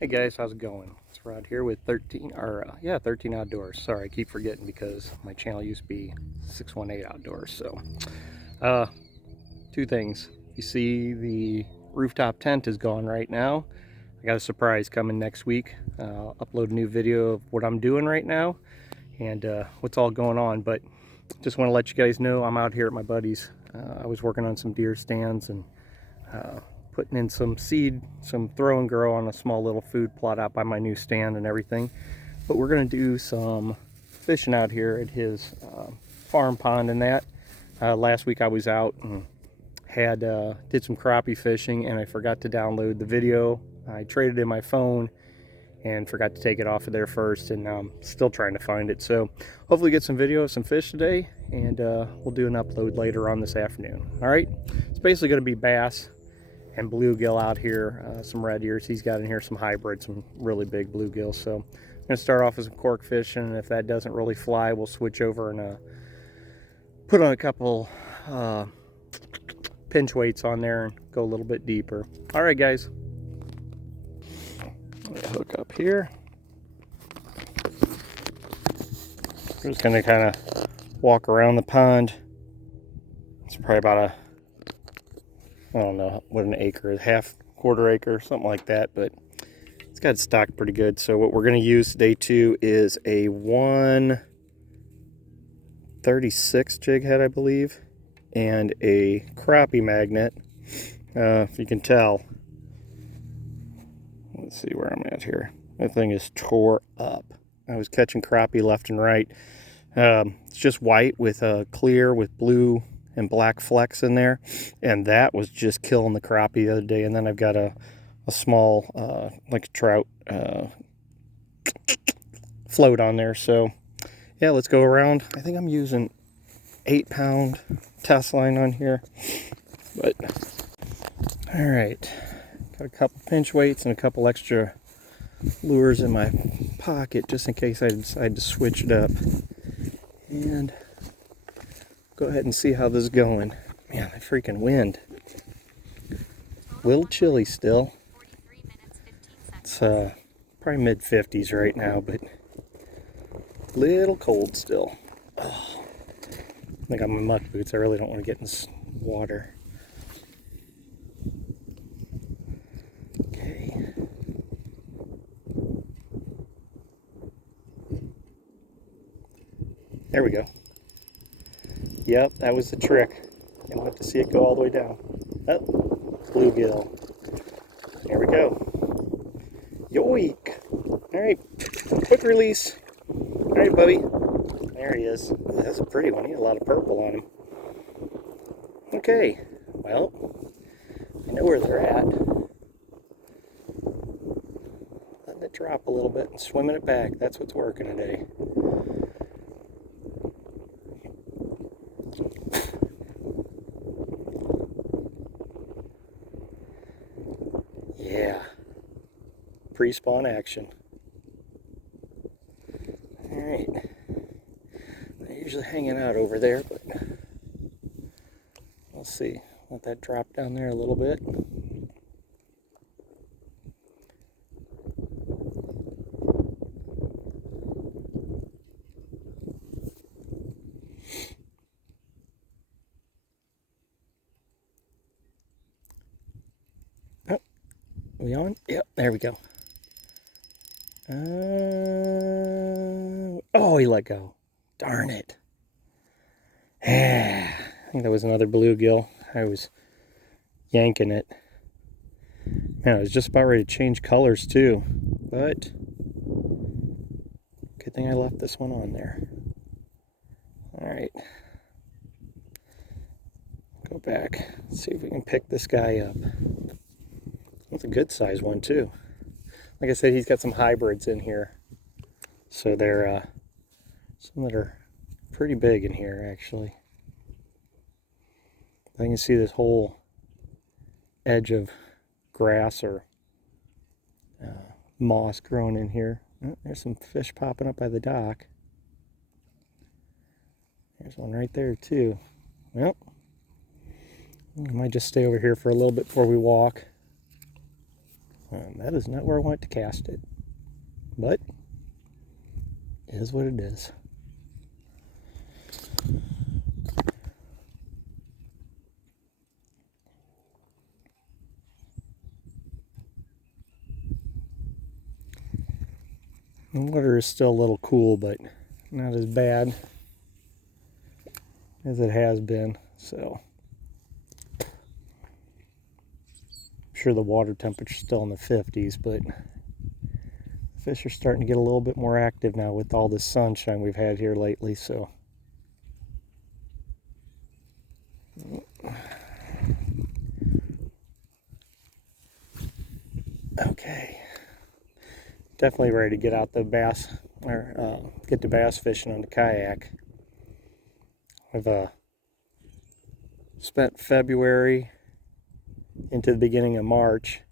Hey guys, how's it going? It's Rod here with 13 Outdoors. Sorry, I keep forgetting because my channel used to be 618 Outdoors. So, uh, two things. You see the rooftop tent is gone right now. I got a surprise coming next week. I'll upload a new video of what I'm doing right now and what's all going on. But just want to let you guys know I'm out here at my buddy's. I was working on some deer stands and putting in some seed, some throw and grow on a small little food plot out by my new stand and everything. But we're going to do some fishing out here at his farm pond and that. Last week I was out and did some crappie fishing, and I forgot to download the video. I traded in my phone and forgot to take it off of there first, and now I'm still trying to find it. So hopefully get some video of some fish today, and we'll do an upload later on this afternoon. All right, it's basically going to be bass and bluegill out here, some red ears he's got in here, some hybrids, some really big bluegill. So I'm going to start off with some cork fishing, and if that doesn't really fly, we'll switch over and put on a couple pinch weights on there and go a little bit deeper. All right, guys. Hook up here. I'm just going to kind of walk around the pond. It's probably about I don't know what an acre is, quarter acre, something like that, but it's got it stocked pretty good. So what we're going to use today too is a 136 jig head, I believe, and a Crappie Magnet. If you can tell, let's see where I'm at here. That thing is tore up. I was catching crappie left and right. It's just white with clear with blue and black flecks in there, and that was just killing the crappie the other day. And then I've got a small like a trout float on there. So yeah, let's go around. I think I'm using 8-pound test line on here, but all right, got a couple pinch weights and a couple extra lures in my pocket just in case I decide to switch it up. And go ahead and see how this is going. Man, that freaking wind. A little chilly still. It's probably mid-50s right now, but a little cold still. Oh, I got my muck boots. I really don't want to get in this water. Okay. There we go. Yep, that was the trick. You'll have to see it go all the way down. Oh, bluegill. There we go. Yoink! Alright, quick release. Alright, buddy. There he is. That's a pretty one. He had a lot of purple on him. Okay, well, I know where they're at. Letting it drop a little bit and swimming it back. That's what's working today. Yeah, pre-spawn action. Alright, they're usually hanging out over there, but we'll see. Let that drop down there a little bit. We on? Yep, there we go. Oh, he let go. Darn it. I think that was another bluegill. I was yanking it. Man, I was just about ready to change colors too. But good thing I left this one on there. Alright. Go back. Let's see if we can pick this guy up. That's a good size one too. Like I said, he's got some hybrids in here. So they're some that are pretty big in here actually. I can see this whole edge of grass or moss growing in here. Oh, there's some fish popping up by the dock. There's one right there too. Well, I might just stay over here for a little bit before we walk. And that is not where I want to cast it, but it is what it is. The water is still a little cool, but not as bad as it has been. So I'm sure the water temperature is still in the 50s, but fish are starting to get a little bit more active now with all this sunshine we've had here lately. So okay, definitely ready to get out the bass, or get to bass fishing on the kayak. I've spent February into the beginning of March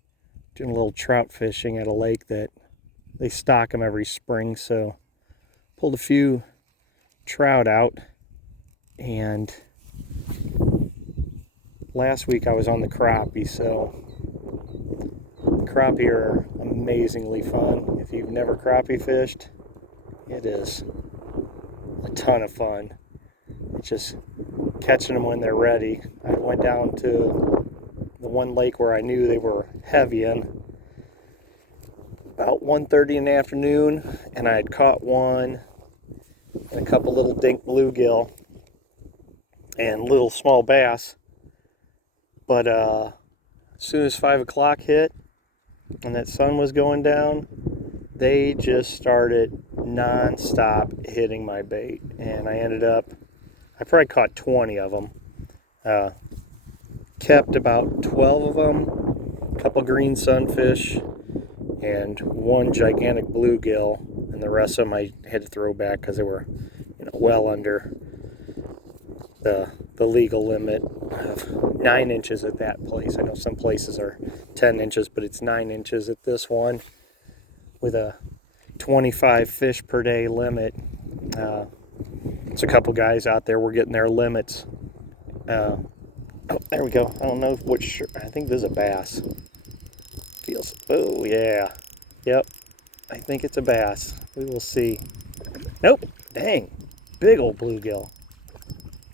doing a little trout fishing at a lake that they stock them every spring. So pulled a few trout out, and last week I was on the crappie. So crappie are amazingly fun. If you've never crappie fished, it is a ton of fun. It's just catching them when they're ready. I went down to the one lake where I knew they were heavy in about 1:30 in the afternoon, and I had caught one and a couple little dink bluegill and little small bass. But as soon as 5 o'clock hit and that sun was going down, they just started non-stop hitting my bait, and I probably caught 20 of them. Kept about 12 of them, a couple green sunfish, and one gigantic bluegill, and the rest of them I had to throw back because they were, well under the legal limit of 9 inches at that place. I know some places are 10 inches, but it's 9 inches at this one with a 25 fish per day limit. There's a couple guys out there were getting their limits. Oh, there we go. I don't know which. I think this is a bass. Feels. Oh yeah. Yep. I think it's a bass. We will see. Nope. Dang. Big old bluegill.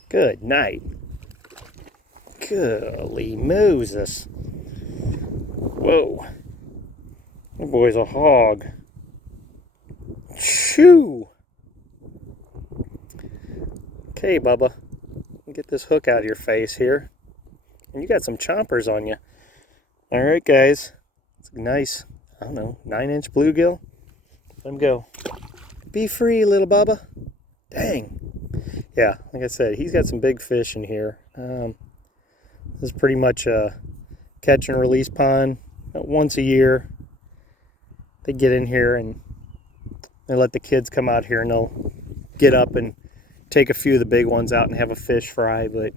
Good night. Golly Moses. Whoa. That boy's a hog. Shoo. Okay, Bubba. Get this hook out of your face here. And you got some chompers on you. Alright, guys. It's a nice, 9-inch bluegill. Let him go. Be free, little Bubba. Dang. Yeah, like I said, he's got some big fish in here. This is pretty much a catch and release pond. Once a year, they get in here and they let the kids come out here, and they'll get up and take a few of the big ones out and have a fish fry. But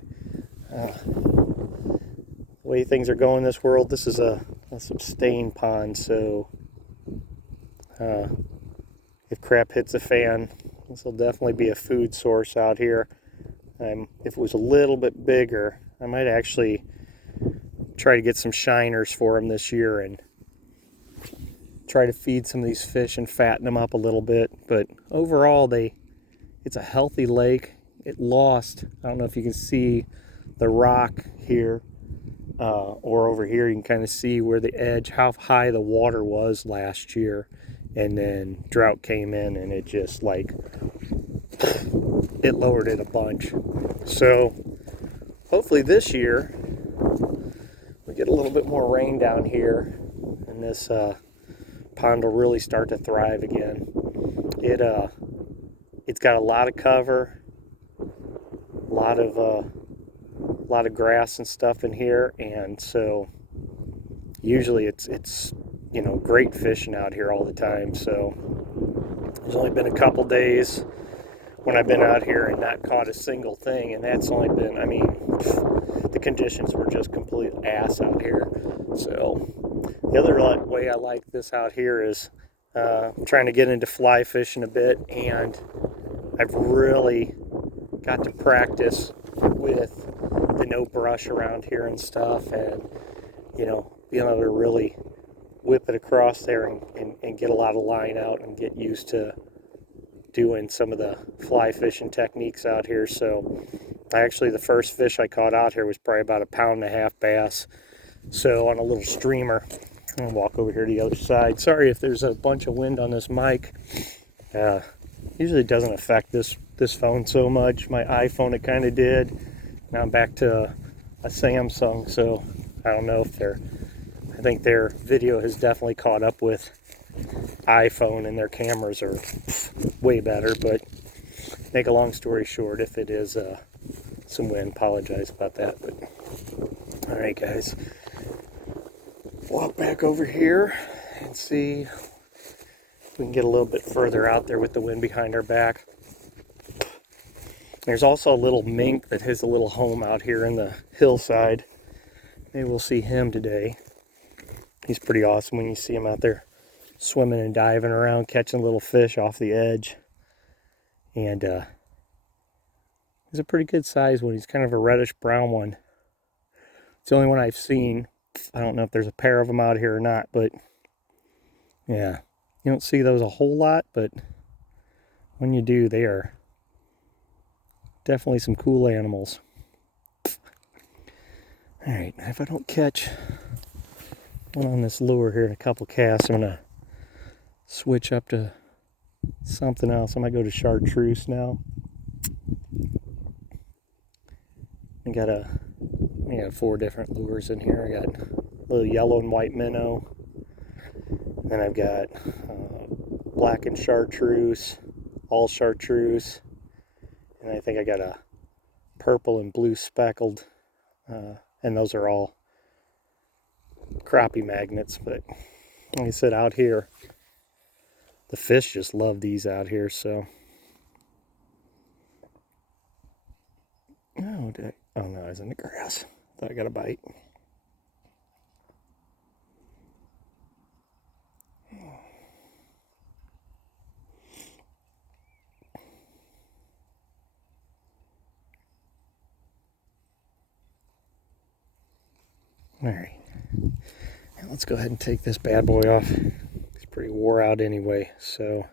the way things are going in this world, this is a sustained pond. So if crap hits the fan, this will definitely be a food source out here. If it was a little bit bigger, I might actually try to get some shiners for them this year and try to feed some of these fish and fatten them up a little bit. But overall, it's a healthy lake. It lost, I don't know if you can see the rock here or over here. You can kind of see where the edge, how high the water was last year. And then drought came in and it just it lowered it a bunch. So hopefully this year we get a little bit more rain down here and this pond will really start to thrive again. It's got a lot of cover, a lot of grass and stuff in here, and so usually it's great fishing out here all the time. So there's only been a couple days when I've been out here and not caught a single thing, and that's only been, the conditions were just complete ass out here. So the other way I like this out here is I'm trying to get into fly fishing a bit, and I've really got to practice with the no brush around here and stuff, and being able to really whip it across there and get a lot of line out and get used to doing some of the fly fishing techniques out here. So actually the first fish I caught out here was probably about 1.5 pound bass. So on a little streamer. I'm gonna walk over here to the other side. Sorry if there's a bunch of wind on this mic. Usually doesn't affect this phone so much. My iPhone it kind of did. Now I'm back to a Samsung, so I don't know if I think their video has definitely caught up with iPhone, and their cameras are way better. But make a long story short, if it is some wind, apologize about that. But all right, guys, walk back over here and see if we can get a little bit further out there with the wind behind our back. There's also a little mink that has a little home out here in the hillside. Maybe we'll see him today. He's pretty awesome when you see him out there swimming and diving around, catching little fish off the edge. And he's a pretty good size one. He's kind of a reddish brown one. It's the only one I've seen. I don't know if there's a pair of them out here or not, but yeah, you don't see those a whole lot, but when you do, they are definitely some cool animals. All right, if I don't catch one on this lure here in a couple casts, I'm gonna switch up to something else. I might go to chartreuse now. I got 4 different lures in here. I got a little yellow and white minnow. Then I've got black and chartreuse, all chartreuse. And I think I got a purple and blue speckled. And those are all crappie magnets. But like I said, out here, the fish just love these out here. So, oh no, I was in the grass. Thought I got a bite. All right, and let's go ahead and take this bad boy off. It's pretty wore out anyway, so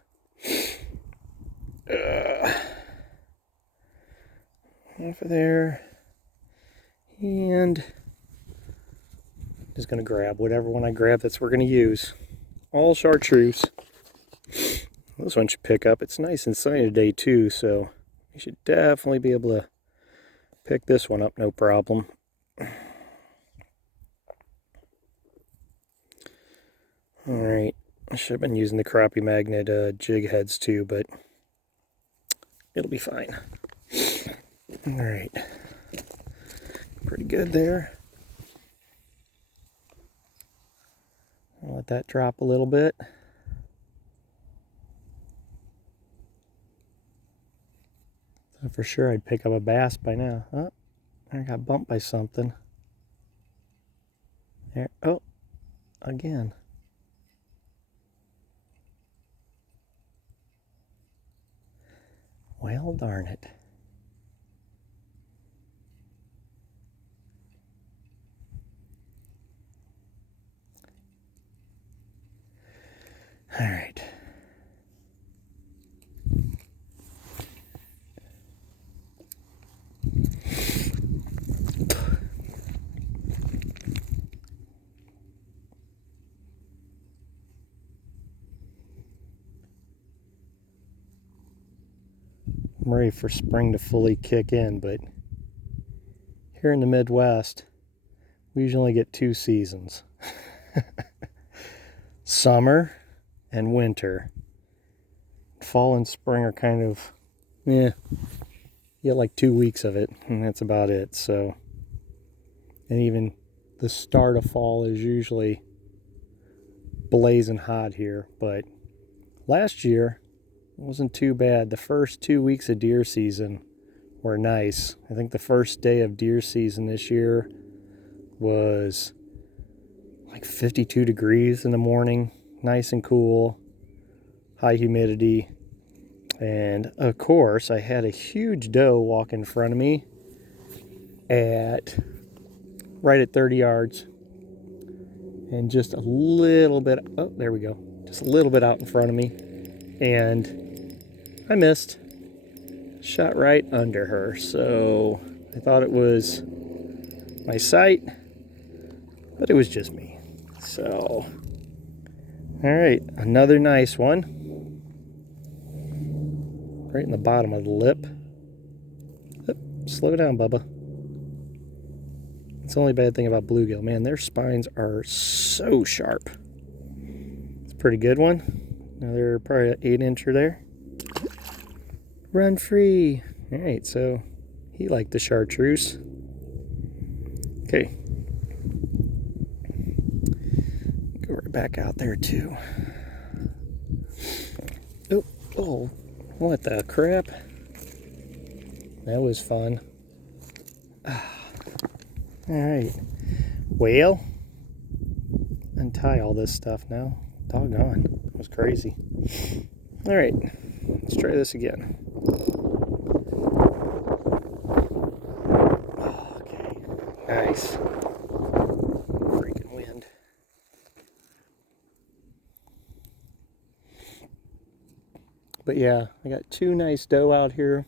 off of there, and just gonna grab whatever one I grab. That's what we're gonna use. All chartreuse. This one should pick up. It's nice and sunny today too, so you should definitely be able to pick this one up, no problem. Alright, I should have been using the Crappie Magnet jig heads too, but it'll be fine. Alright, pretty good there. I'll let that drop a little bit. So for sure I'd pick up a bass by now. Oh, I got bumped by something. There, oh, again. Well, darn it. All right. I'm ready for spring to fully kick in, but here in the Midwest, we usually get 2 seasons. Summer and winter. Fall and spring are kind of, you get like 2 weeks of it, and that's about it. So, and even the start of fall is usually blazing hot here, but last year it wasn't too bad. The first 2 weeks of deer season were nice. I think the first day of deer season this year was like 52 degrees in the morning, nice and cool, high humidity. And of course, I had a huge doe walk in front of me right at 30 yards. and just a little bit, oh, there we go, just a little bit out in front of me, and I missed. Shot right under her, so I thought it was my sight, but it was just me. So, all right, another nice one. Right in the bottom of the lip. Oh, slow down, Bubba. It's the only bad thing about bluegill. Man, their spines are so sharp. It's a pretty good one. Another probably an 8-incher there. Run free. All right, so he liked the chartreuse. Okay. Go right back out there too. Oh, oh, what the crap? That was fun. All right. Well, untie all this stuff now. Doggone. That was crazy. All right. Let's try this again. Okay. Nice. Freaking wind. But yeah, I got 2 nice doe out here.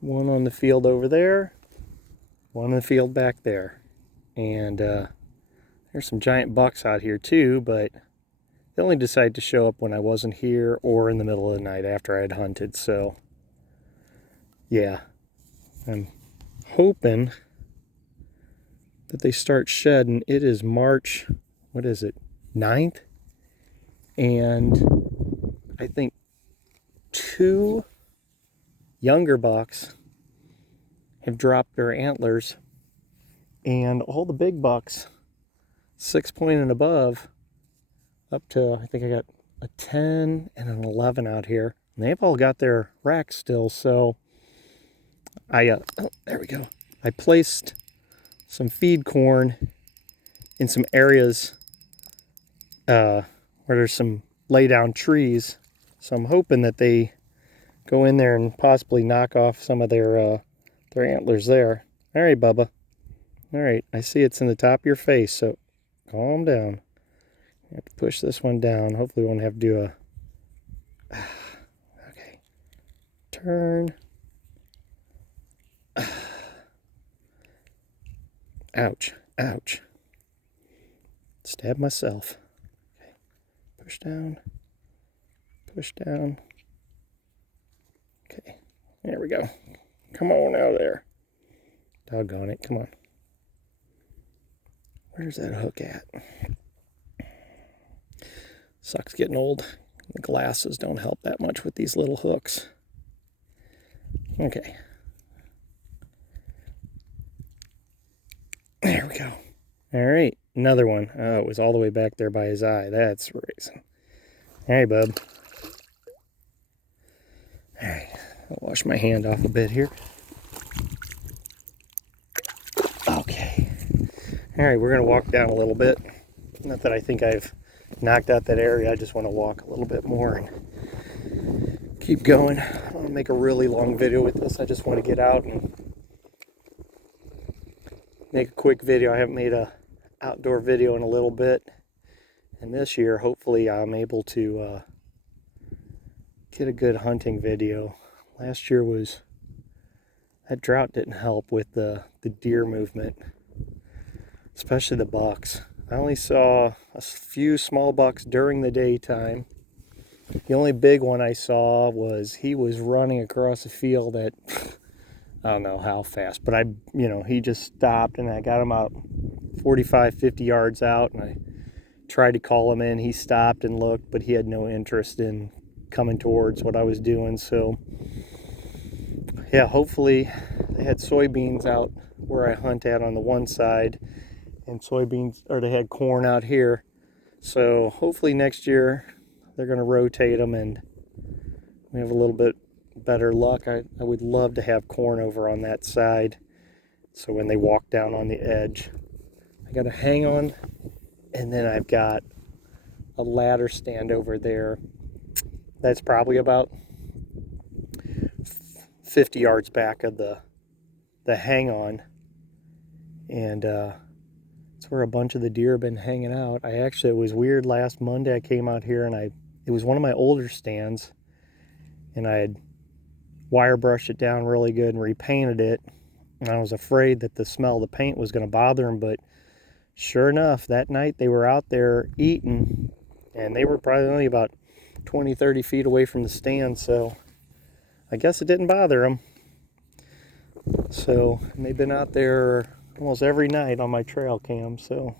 One on the field over there, one in the field back there. And there's some giant bucks out here too, but they only decided to show up when I wasn't here or in the middle of the night after I had hunted. So yeah, I'm hoping that they start shedding. It is March, what is it, 9th? And I think 2 younger bucks have dropped their antlers, and all the big bucks, 6 point and above, up to, I think I got a 10 and an 11 out here, and they've all got their racks still. So I oh, there we go, I placed some feed corn in some areas where there's some lay down trees, so I'm hoping that they go in there and possibly knock off some of their antlers there. All right, Bubba. All right, I see it's in the top of your face, so calm down. I have to push this one down. Hopefully we won't have to do a... Okay. Turn. Ouch. Ouch. Stab myself. Okay. Push down. Push down. Okay. There we go. Come on out of there. Doggone it. Come on. Where's that hook at? Sucks getting old. The glasses don't help that much with these little hooks. Okay. There we go. All right. Another one. Oh, it was all the way back there by his eye. That's the reason. All right, bub. All right. I'll wash my hand off a bit here. Okay. All right, we're going to walk down a little bit. Not that I think I've knocked out that area. I just want to walk a little bit more and keep going. I don't want to make a really long video with this. I just want to get out and make a quick video. I haven't made a outdoor video in a little bit. And this year, hopefully, I'm able to get a good hunting video. Last year was... that drought didn't help with the deer movement, especially the bucks. I only saw a few small bucks during the daytime. The only big one I saw was he was running across a field at, I don't know how fast, but he just stopped, and I got him out 45, 50 yards out, and I tried to call him in. He stopped and looked, but he had no interest in coming towards what I was doing. So yeah, hopefully they had soybeans out where I hunt at on the one side, and they had corn out here. So hopefully next year they're going to rotate them and we have a little bit better luck. I would love to have corn over on that side, so when they walk down on the edge, I got a hang on, and then I've got a ladder stand over there that's probably about 50 yards back of the hang on, and it's That's where a bunch of the deer have been hanging out. It was weird, last Monday I came out here and it was one of my older stands, and I had wire brushed it down really good and repainted it, and I was afraid that the smell of the paint was going to bother them, but sure enough, that night they were out there eating, and they were probably only about 20-30 feet away from the stand, so I guess it didn't bother them. So, and they've been out there almost every night on my trail cam, so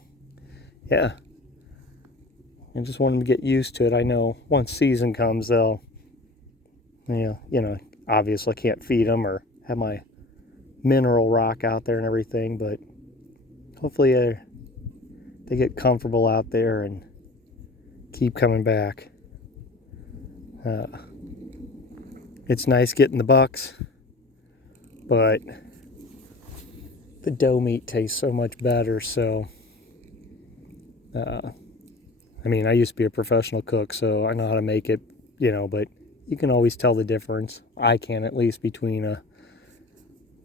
yeah. I just want them to get used to it. I know once season comes, they'll, you know, obviously I can't feed them or have my mineral rock out there and everything, but hopefully they get comfortable out there and keep coming back. It's nice getting the bucks, but the doe meat tastes so much better. So I mean, I used to be a professional cook, so I know how to make it, you know, but you can always tell the difference. I can, at least, between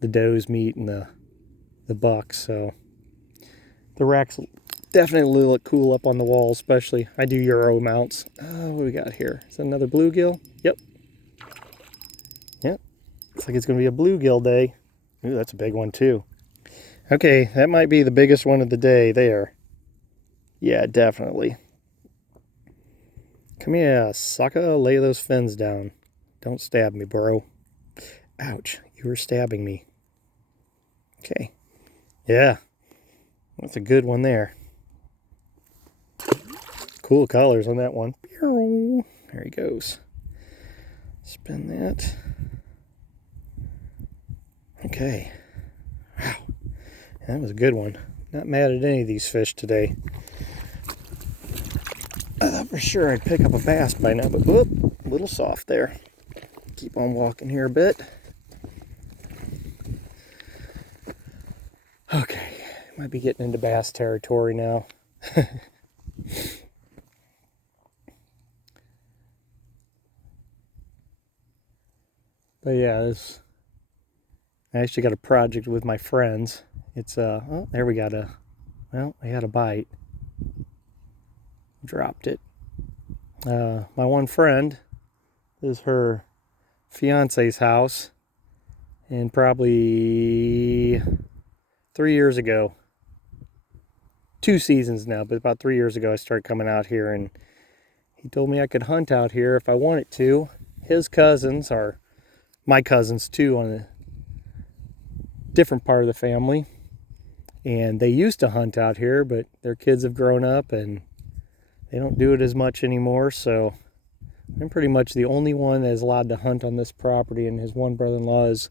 the doe's meat and the buck. So the racks definitely look cool up on the wall, especially. I do Euro mounts. What do we got here? Is that another bluegill? Yep. Yep. Looks like it's going to be a bluegill day. Ooh, that's a big one too. Okay, that might be the biggest one of the day there. Yeah, definitely. Come here, sucker. Lay those fins down. Don't stab me, bro. Ouch, you were stabbing me. Okay. Yeah, that's a good one there. Cool colors on that one. There he goes. Spin that. Okay. Wow. That was a good one. Not mad at any of these fish today. I thought for sure I'd pick up a bass by now, but whoop, a little soft there. Keep on walking here a bit. Okay, might be getting into bass territory now. But yeah, I actually got a project with my friends. It's oh, there we got I had a bite. Dropped it. My one friend, this is her fiance's house, and probably 3 years ago, 2 seasons now, but about 3 years ago I started coming out here, and he told me I could hunt out here if I wanted to. His cousins are my cousins too, on a different part of the family, and they used to hunt out here, but their kids have grown up and they don't do it as much anymore, so I'm pretty much the only one that is allowed to hunt on this property, and his one brother-in-law is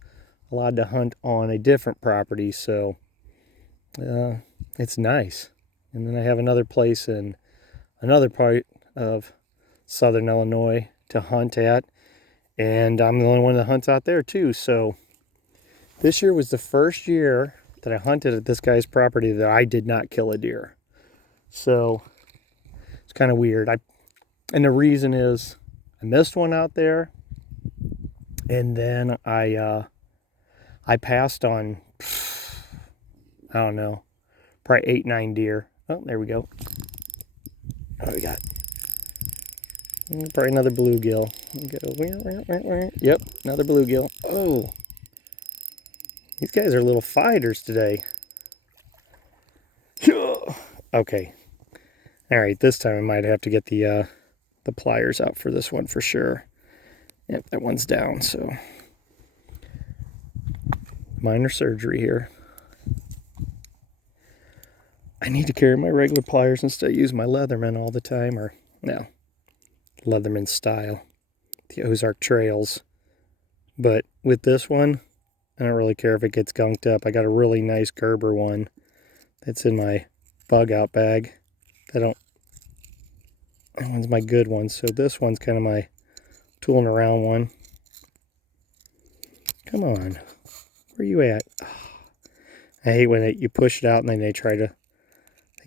allowed to hunt on a different property, so it's nice. And then I have another place in another part of southern Illinois to hunt at, and I'm the only one that hunts out there too. So this year was the first year that I hunted at this guy's property that I did not kill a deer. So it's kind of weird. And the reason is I missed one out there, and then I passed on, I don't know, probably 8-9 deer. Oh, there we go. What do we got? Probably another bluegill. Go. Yep, another bluegill. Oh, these guys are little fighters today. Okay. All right, this time I might have to get the pliers out for this one for sure. Yep, that one's down, so minor surgery here. I need to carry my regular pliers instead of use my Leatherman all the time, or no, Leatherman style, the Ozark Trails. But with this one, I don't really care if it gets gunked up. I got a really nice Gerber one that's in my bug out bag. That one's my good one, so this one's kind of my tooling around one. Come on, where you at? I hate when you push it out and then they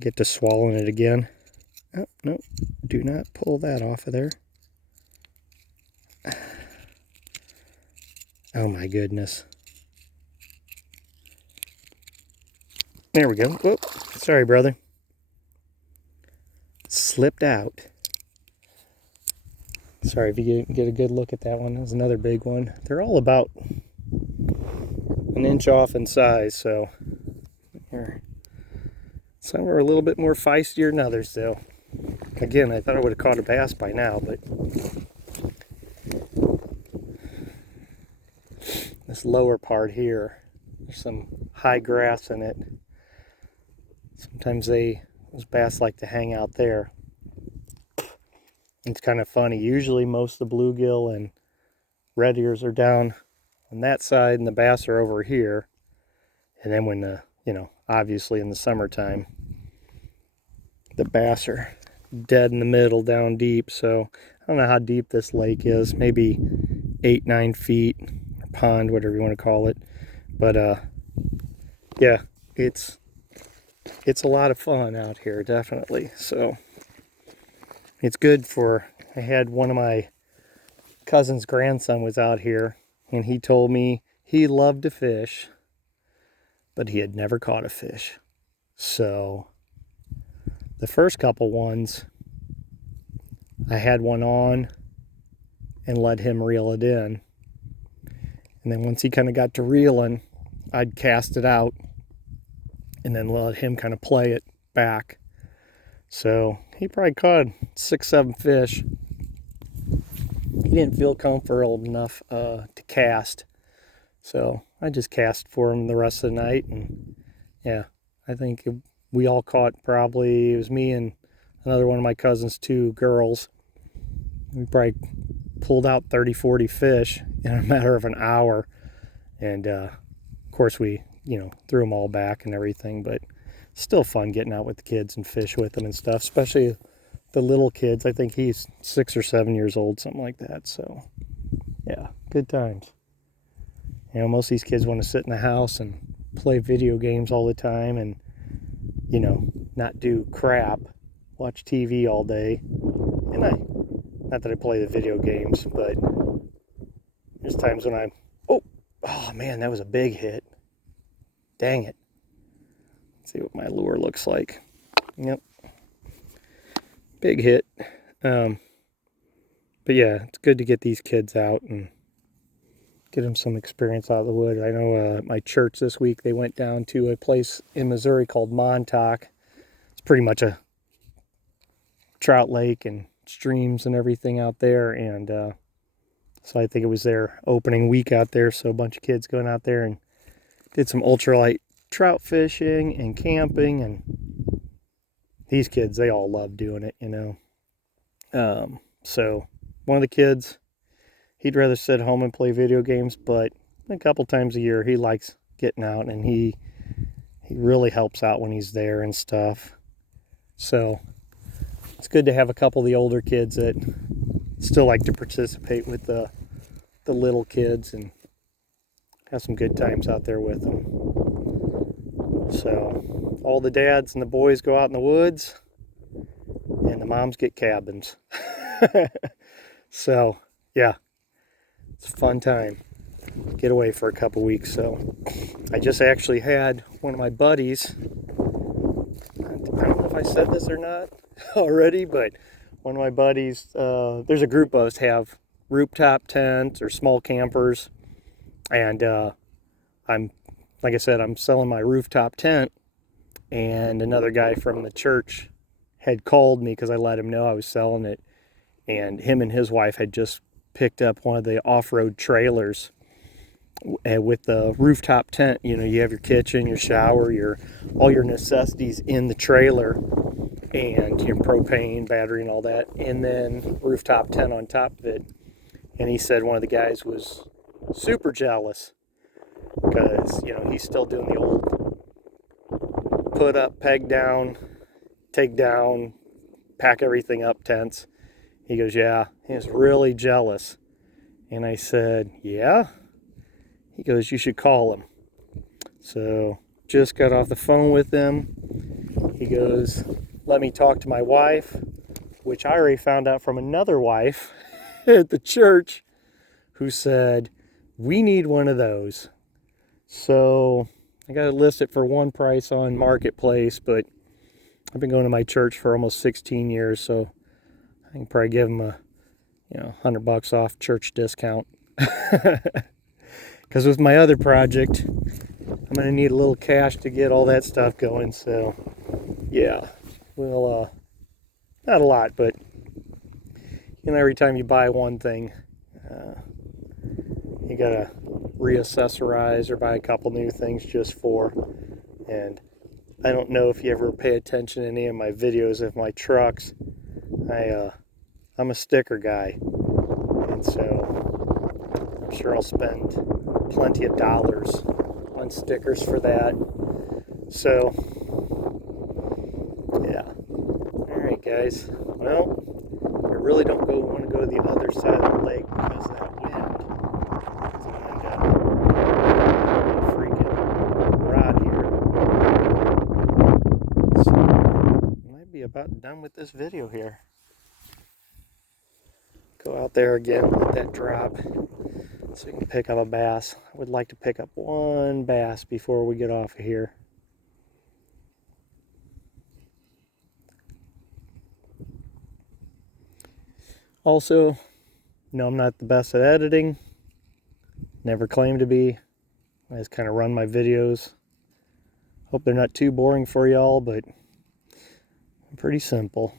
get to swallowing it again. Oh, no, do not pull that off of there. Oh my goodness. There we go. Whoop. Sorry, brother. Slipped out. Sorry if you get a good look at that one. That was another big one. They're all about an inch off in size, so some are a little bit more feistier than others, though. Again, I thought I would have caught a bass by now, but this lower part here, there's some high grass in it. Sometimes those bass like to hang out there. It's kind of funny. Usually most of the bluegill and red ears are down on that side and the bass are over here. And then when obviously in the summertime, the bass are dead in the middle down deep. So I don't know how deep this lake is, maybe 8-9 feet, or pond, whatever you want to call it. But yeah, it's a lot of fun out here, definitely. So it's good for, I had one of my cousin's grandson was out here, and he told me he loved to fish, but he had never caught a fish. So the first couple ones, I had one on and let him reel it in. And then once he kind of got to reeling, I'd cast it out and then let him kind of play it back. So he probably caught 6-7 fish. He didn't feel comfortable enough to cast. So I just cast for him the rest of the night. And yeah, I think we all caught probably, it was me and another one of my cousins, 2 girls. We probably pulled out 30-40 fish in a matter of an hour. And of course we, threw them all back and everything, but still fun getting out with the kids and fish with them and stuff, especially the little kids. I think he's 6 or 7 years old, something like that. So yeah, good times. Most of these kids want to sit in the house and play video games all the time and, not do crap, watch TV all day. And not that I play the video games, but there's times when oh man, that was a big hit. Dang it. Let's see what my lure looks like. Yep. Big hit. But yeah, it's good to get these kids out and get them some experience out of the wood. I know my church this week, they went down to a place in Missouri called Montauk. It's pretty much a trout lake and streams and everything out there. And so I think it was their opening week out there. So a bunch of kids going out there and did some ultralight trout fishing and camping. And these kids, they all love doing it, So one of the kids, he'd rather sit home and play video games, but a couple times a year he likes getting out, and he really helps out when he's there and stuff. So it's good to have a couple of the older kids that still like to participate with the little kids and have some good times out there with them. So all the dads and the boys go out in the woods, and the moms get cabins. So yeah, it's a fun time. Get away for a couple weeks. So I just actually had one of my buddies, I don't know if I said this or not already, but one of my buddies, there's a group of us have rooftop tents or small campers, and like I said, I'm selling my rooftop tent, and another guy from the church had called me because I let him know I was selling it, and him and his wife had just picked up one of the off-road trailers with the rooftop tent. You have your kitchen, your shower, all your necessities in the trailer, and your propane, battery, and all that, and then rooftop tent on top of it. And he said one of the guys was super jealous because he's still doing the old put up, peg down, take down, pack everything up tents. He goes, yeah, he was really jealous. And I said, yeah? He goes, you should call him. So just got off the phone with him. He goes, let me talk to my wife, which I already found out from another wife at the church who said, we need one of those. So I got it listed for one price on Marketplace, but I've been going to my church for almost 16 years, so I can probably give them a, $100 off church discount. Because with my other project, I'm going to need a little cash to get all that stuff going, so yeah, we'll, not a lot, but, every time you buy one thing, you got to reaccessorize or buy a couple new things just for, and I don't know if you ever pay attention to any of my videos of my trucks. I'm a sticker guy, and so I'm sure I'll spend plenty of dollars on stickers for that. So yeah, all right guys, well, I really don't want to go to the other side of the lake because of that wind. So I'm gonna end up freaking rod here. So I might be about done with this video here. Go out there again, let that drop so we can pick up a bass. I would like to pick up one bass before we get off of here. Also, I'm not the best at editing. Never claimed to be. I just kind of run my videos. Hope they're not too boring for y'all, but pretty simple.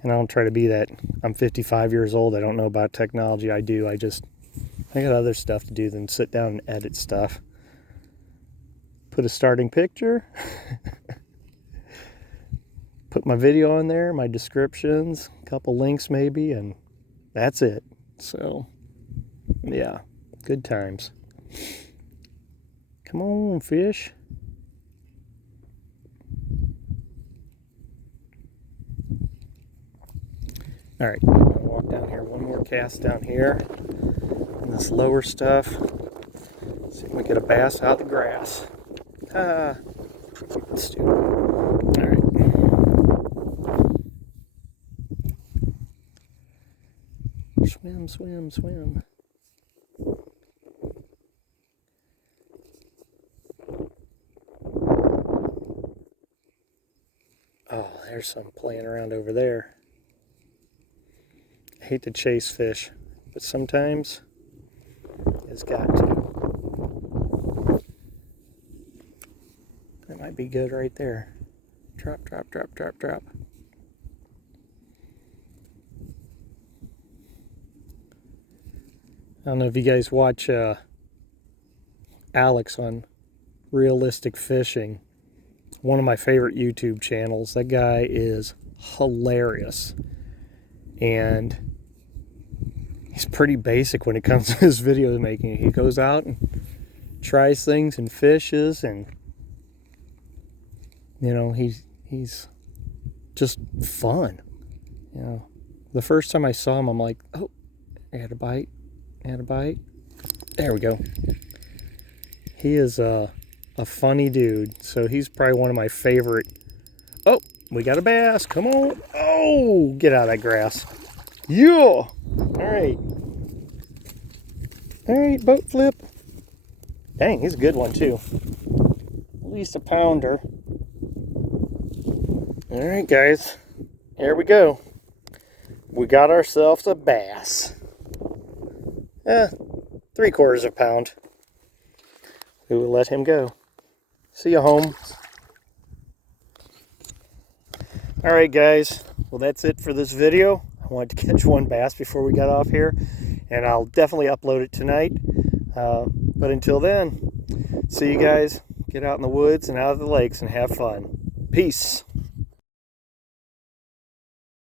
And I don't try to be that. I'm 55 years old. I don't know about technology. I do. I got other stuff to do than sit down and edit stuff. Put a starting picture. Put my video on there, my descriptions, a couple links maybe, and that's it. So, yeah, good times. Come on, fish. All right, I'm gonna walk down here, one more cast down here on this lower stuff. See if we get a bass out of the grass. Stupid. All right. Swim, swim, swim. Oh, there's some playing around over there. I hate to chase fish, but sometimes it's got to. That might be good right there. Drop, drop, drop, drop, drop. I don't know if you guys watch Alex on Realistic Fishing. One of my favorite YouTube channels. That guy is hilarious. And he's pretty basic when it comes to his video making. He goes out and tries things and fishes, and he's just fun. The first time I saw him, I'm like, oh, I had a bite. And a bite. There we go. He is a funny dude. So he's probably one of my favorite. Oh, we got a bass. Come on. Oh, get out of that grass. Yeah. All right. All right, boat flip. Dang, he's a good one too. At least a pounder. All right, guys. Here we go. We got ourselves a bass. 3/4 pound. We will let him go. See you home. Alright guys, well that's it for this video. I wanted to catch one bass before we got off here, and I'll definitely upload it tonight. But until then, see you guys. Get out in the woods and out of the lakes and have fun. Peace.